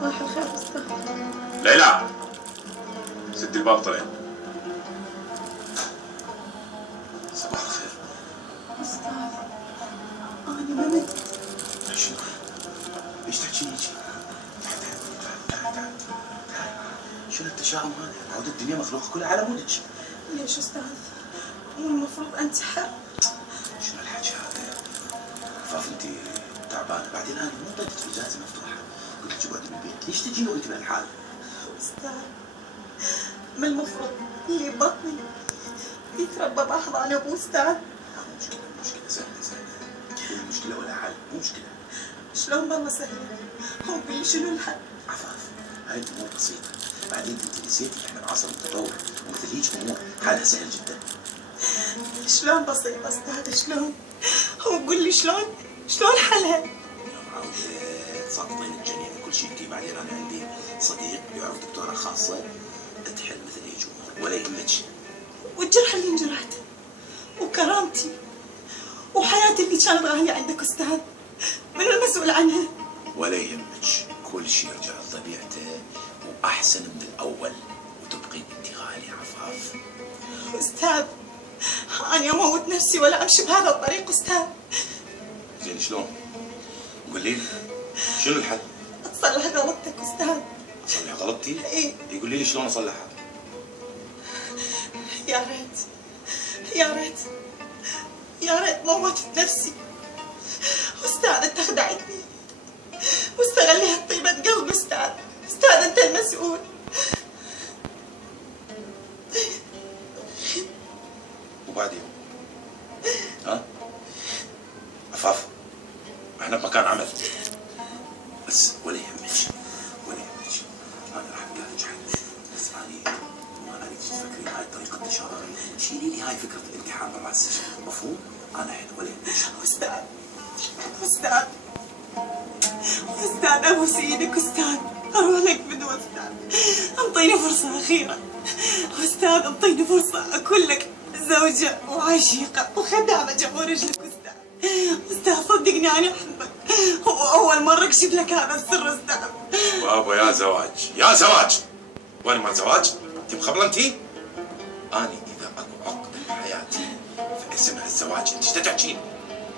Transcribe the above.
صباح الخير أستاذ. ليلى، سد الباب طلع. صباح الخير. أستاذ أنا ما مت. شنو؟ ليش تحكي هيك؟ تعال. شنو التشاؤم هذا؟ عود الدنيا مخلوقة كلها على مودك. ليش أستاذ؟ مو المفروض أنتحر؟ شنو الحكي هذا؟ عفاف انت تعبانة، بعدين انا مو ضيفت في اجازة مفتوحة، قلت لك اقعدي بالبيت، ليش تجيني وانت بهالحال؟ أستاذ ما المفروض اللي ببطني يتربى بأحضان أبوه أستاذ؟ مشكلة سهلة، مو مشكلة ولا حل، مو مشكلة. شلون بالله سهلة؟ هو قولي شنو الحل؟ عفاف هاي الامور بسيطة، بعدين انت نسيتي احنا بعصر متطور ومثل هيك امور حالها سهل جدا. شلون بسيط أستاذ شلون؟ هو قولي شلون حلها؟ يا معودة تسقطين الجنين وكل شيء انت، بعدين انا عندي صديق يعرف دكتورة خاصة تحل مثل هيك امور ولا يهمك. والجرح اللي انجرحت وكرامتي وحياتي اللي كانت غالية عندك أستاذ، من المسؤول عنها؟ ولا يهمك، كل شيء يرجع لطبيعته واحسن من الاول، وتبقي انت غالية عفاف. أستاذ أنا أموت نفسي ولا أمشي بهذا الطريق أستاذ. زين شلون؟ قولي لي شنو الحل؟ أتصلح غلطتك أستاذ. اصلح غلطتي؟ إيه. يقولي لي شلون اصلحها؟ يا ريت موتت نفسي. أستاذ أنت خدعتني واستغليت طيبة قلبي أستاذ أنت المسؤول. وبعدين؟ ها؟ عفاف احنا بمكان عمل، بس ولا يهمك انا راح احكي حل، بس اني ما اريد تفكرين هاي الطريقه التشاؤم، شيلي لي هاي فكره الانتحار مع السجن، مفهوم؟ انا هنا ولا يهمك. أستاذ أبوس إيدك أستاذ، أروح لك بدو أستاذ، انطيني فرصة أخيرة أستاذ، انطيني فرصة أكون لك زوجة وعشيقة وخدامة جنب رجلك أستاذ صدقني أنا أحبك، وأول مرة أكشف لك هذا السر أستاذ. بابا يا زواج وين مال زواج؟ انت مخبره انت؟ اني اذا اكو عقده بحياتي فاسمها الزواج، انت ايش تحكين؟